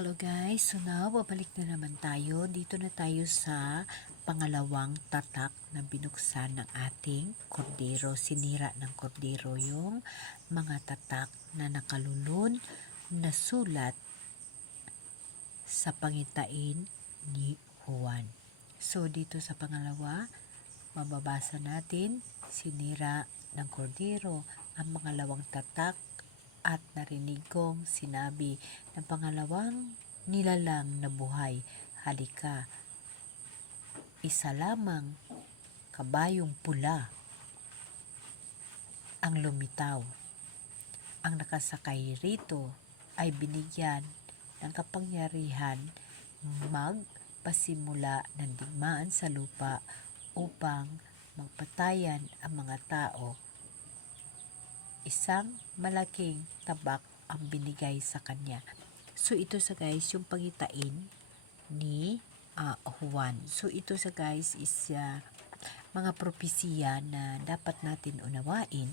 Hello guys, so now babalik na naman tayo. Dito na tayo sa pangalawang tatak na binuksan ng ating kordero. Sinira ng kordero yung mga tatak na nakalulun na sulat sa pangitain ni Juan. So dito sa pangalawa, mababasa natin, sinira ng kordero ang pangalawang tatak at narinig kong sinabi ng pangalawang nilalang na buhay, halika, isa lamang kabayong pula ang lumitaw. Ang nakasakay rito ay binigyan ng kapangyarihan magpasimula ng digmaan sa lupa upang magpatayan ang mga tao. Isang malaking tabak ang binigay sa kanya. So ito sa guys yung pangitain ni Juan. So ito sa guys is mga propesiya na dapat natin unawain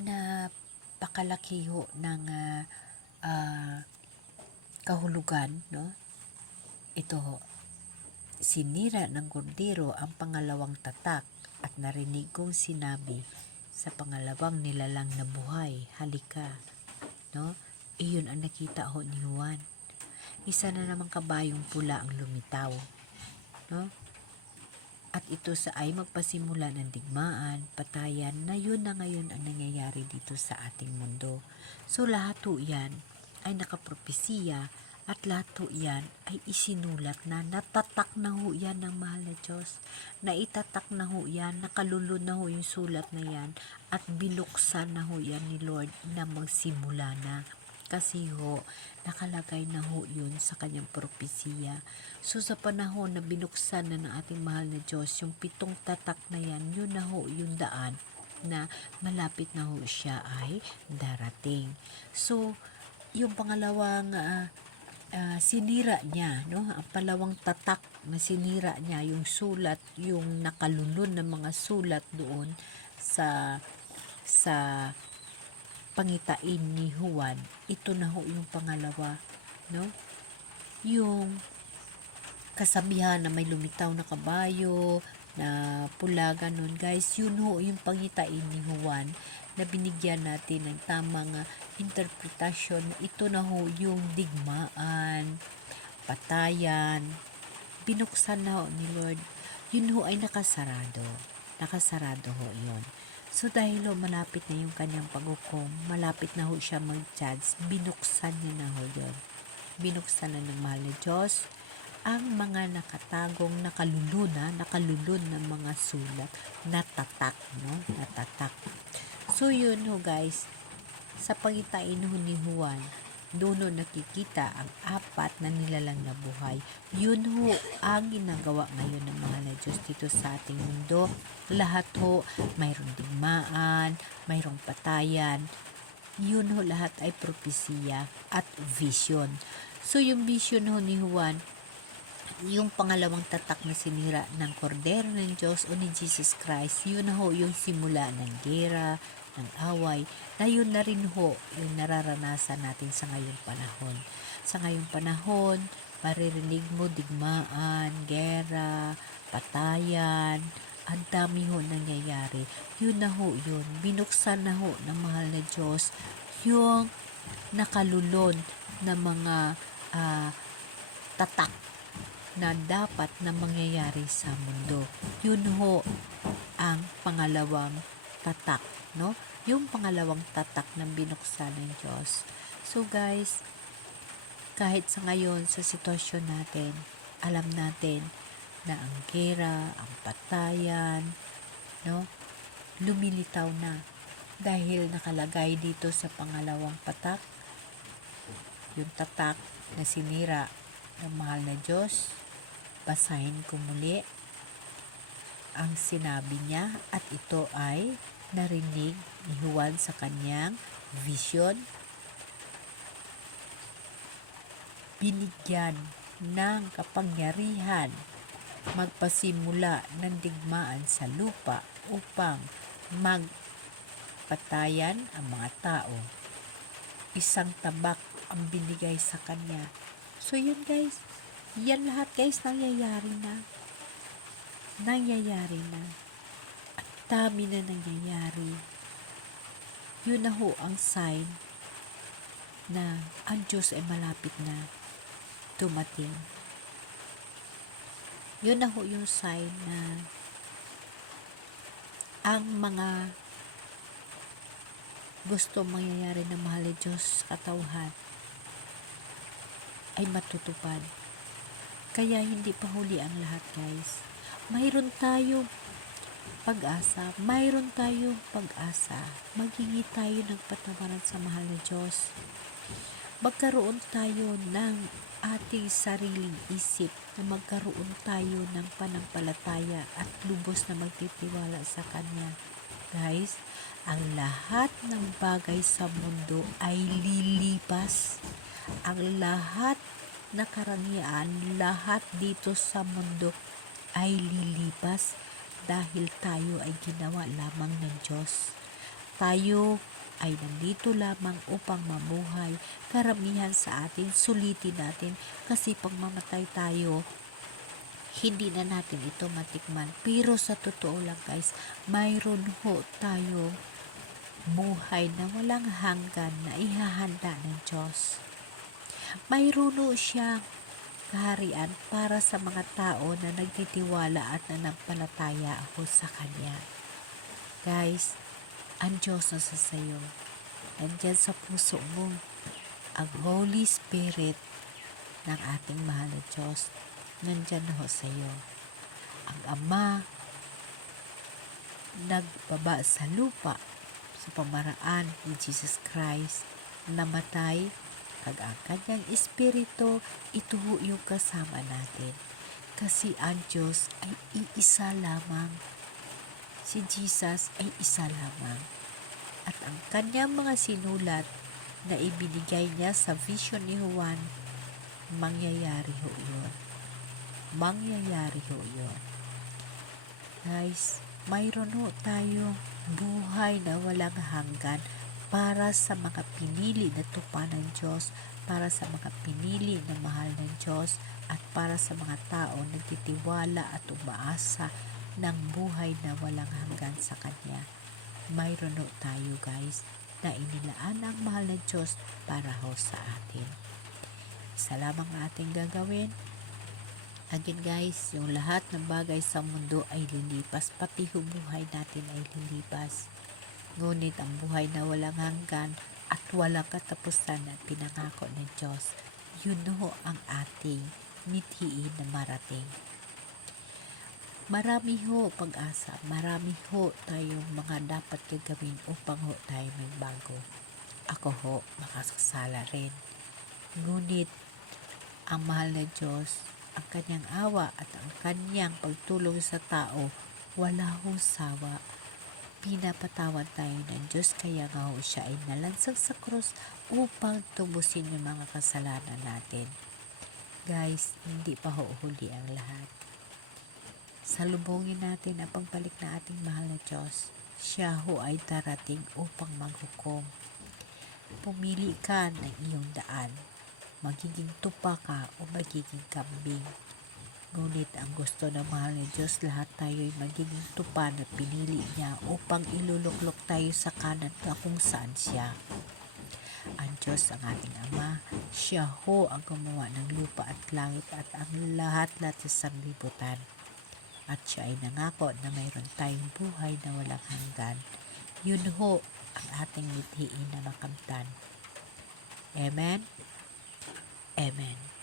na pakalaki ho ng kahulugan, no? Ito ho, sinira ng kordero ang pangalawang tatak at narinig kong sinabi sa pangalawang nilalang na buhay, halika, no? Iyon ang nakita ho ni Juan. Isa na namang kabayong pula ang lumitaw, no? At ito sa ay magpasimula ng digmaan, patayan, na yun na ngayon ang nangyayari dito sa ating mundo. So lahat ho yan ay nakapropesiya at lahat ho yan ay isinulat na, natatak na ho yan ng mahal na Diyos. Naitatak na ho yan, nakalulun na ho yung sulat na yan at binuksan na ho yan ni Lord na magsimula na. Kasi ho, nakalagay na ho yun sa kanyang propesiya. So sa panahon na binuksan na ng ating mahal na Diyos, yung 7 tatak na yan, yun na ho yung daan na malapit na ho siya ay darating. So, yung pangalawang sinira niya, no? Ang palawang tatak na sinira niya, yung sulat, yung nakalulun ng mga sulat doon sa pangitain ni Juan. Ito na ho yung pangalawa, no? Yung kasabihan na may lumitaw na kabayo, na pula, ganun guys, yun ho yung pangitain ni Juan na binigyan natin ng tamang interpretasyon. Ito na ho yung digmaan, patayan, binuksan na ho ni Lord. Yun ho ay nakasarado ho yun. So dahil ho malapit na yung kanyang paghukom, malapit na ho siya mag-judge, binuksan niya na ho yun. Binuksan na ng mahal na Diyos ang mga nakatagong nakalulun ng mga sulat, natatak, no? Natatak. So yun ho guys, sa pangitain ho ni Juan, doon ho nakikita ang 4 na nilalang na buhay. Yun ho ang ginagawa ngayon ng mahal na Diyos dito sa ating mundo. Lahat ho, mayroong digmaan, mayroong patayan. Yun ho lahat ay propesiya at vision. So yung vision ho ni Juan, yung pangalawang tatak na sinira ng kordero ng Diyos o ni Jesus Christ, yun na ho yung simula ng gera, ng away, na yun na rin ho yung nararanasan natin sa ngayong panahon. Sa ngayong panahon, maririnig mo digmaan, gera, patayan, ang dami ho nangyayari. Yun na ho yun. Binuksan na ho ng mahal na Diyos yung nakalulon na mga tatak na dapat na mangyayari sa mundo. Yun ho ang pangalawang tatak, no? Yung pangalawang tatak ng binuksan ng Diyos. So guys, kahit sa ngayon sa sitwasyon natin, alam natin na ang gera, ang patayan, no? Lumilitaw na dahil nakalagay dito sa pangalawang tatak, yung tatak na sinira ng mahal na Diyos. Basahin ko muli ang sinabi niya at ito ay narinig ni Juan sa kanyang vision. Binigyan ng kapangyarihan magpasimula ng digmaan sa lupa upang magpatayan ang mga tao. Isang tabak ang binigay sa kanya. So yun guys, yan lahat guys nangyayari na. Nangyayari na. At dami na nangyayari. Yun na ho ang sign na ang Diyos ay malapit na dumating. Yun na ho yung sign na ang mga gusto mangyayari ng mahal ni Diyos katauhan ay matutupad. Kaya hindi pa huli ang lahat guys. Mayroon tayong pag-asa. Mayroon tayong pag-asa. Maghingi tayo ng patawaran sa mahal na Diyos. Magkaroon tayo ng ating sariling isip na magkaroon tayo ng panampalataya at lubos na magtitiwala sa Kanya. Guys, ang lahat ng bagay sa mundo ay lilipas. Ang lahat na karangyaan, lahat dito sa mundo ay lilipas dahil tayo ay ginawa lamang ng Diyos. Tayo ay nandito lamang upang mamuhay. Karamihan sa atin, sulitin natin kasi pag mamatay tayo, hindi na natin ito matikman. Pero sa totoo lang guys, mayroon ho tayo buhay na walang hanggan na ihahanda ng Diyos. Mayroon ho siyang kaharian para sa mga tao na nagtitiwala at nanampalataya ako sa Kanya. Guys, ang Diyos nasa sayo. Nandyan sa puso mo ang Holy Spirit ng ating mahal na Diyos. Nandyan ho sa iyo. Ang Ama nagbaba sa lupa sa pamaraan ni Jesus Christ, namatay, kag ang kanyang espiritu, ito ho yung kasama natin. Kasi ang Diyos ay iisa lamang. Si Jesus ay isa lamang. At ang kanyang mga sinulat na ibinigay niya sa vision ni Juan, mangyayari ho yun. Mangyayari ho yun. Guys, mayroon ho tayong buhay na walang hanggan para sa mga pinili na tupa ng Diyos, para sa mga pinili na mahal ng Diyos, at para sa mga tao na nagtitiwala at umaasa ng buhay na walang hanggan sa Kanya. Mayroon ho tayo guys na inilaan ang mahal ng Diyos para ho sa atin. Isa lamang ating gagawin. Again guys, yung lahat ng bagay sa mundo ay lilipas, pati buhay natin ay lilipas. Ngunit ang buhay na walang hanggan at walang katapusan na pinangako ng Diyos, yun ho ang ating mithiin na marating. Marami ho pag-asa, marami ho tayong mga dapat gagawin upang ho tayo magbago. Ako ho, makasasala rin. Ngunit ang mahal na Diyos, ang kanyang awa at ang kanyang pagtulong sa tao, wala hong sawa. Pinapatawan tayo ng Diyos, kaya nga ho siya ay nalansang sa krus upang tubusin yung mga kasalanan natin. Guys, hindi pa ho huli ang lahat. Salubungin natin ang pagbalik na ating mahal na Diyos. Siya ho ay darating upang maghukom. Pumili ka ng iyong daan. Magiging tupa ka o magiging kambing. Ngunit ang gusto ng mahal ng Diyos, lahat tayo ay magiging tupa na pinili niya upang iluluklok tayo sa kanan na kung saan siya. Ang Diyos, ang ating Ama, siya ho ang gumawa ng lupa at langit at ang lahat-lahat sa sanglibutan. At siya ay nangako na mayroon tayong buhay na walang hanggan. Yun ho ang ating mithiin na makamtan. Amen? Amen.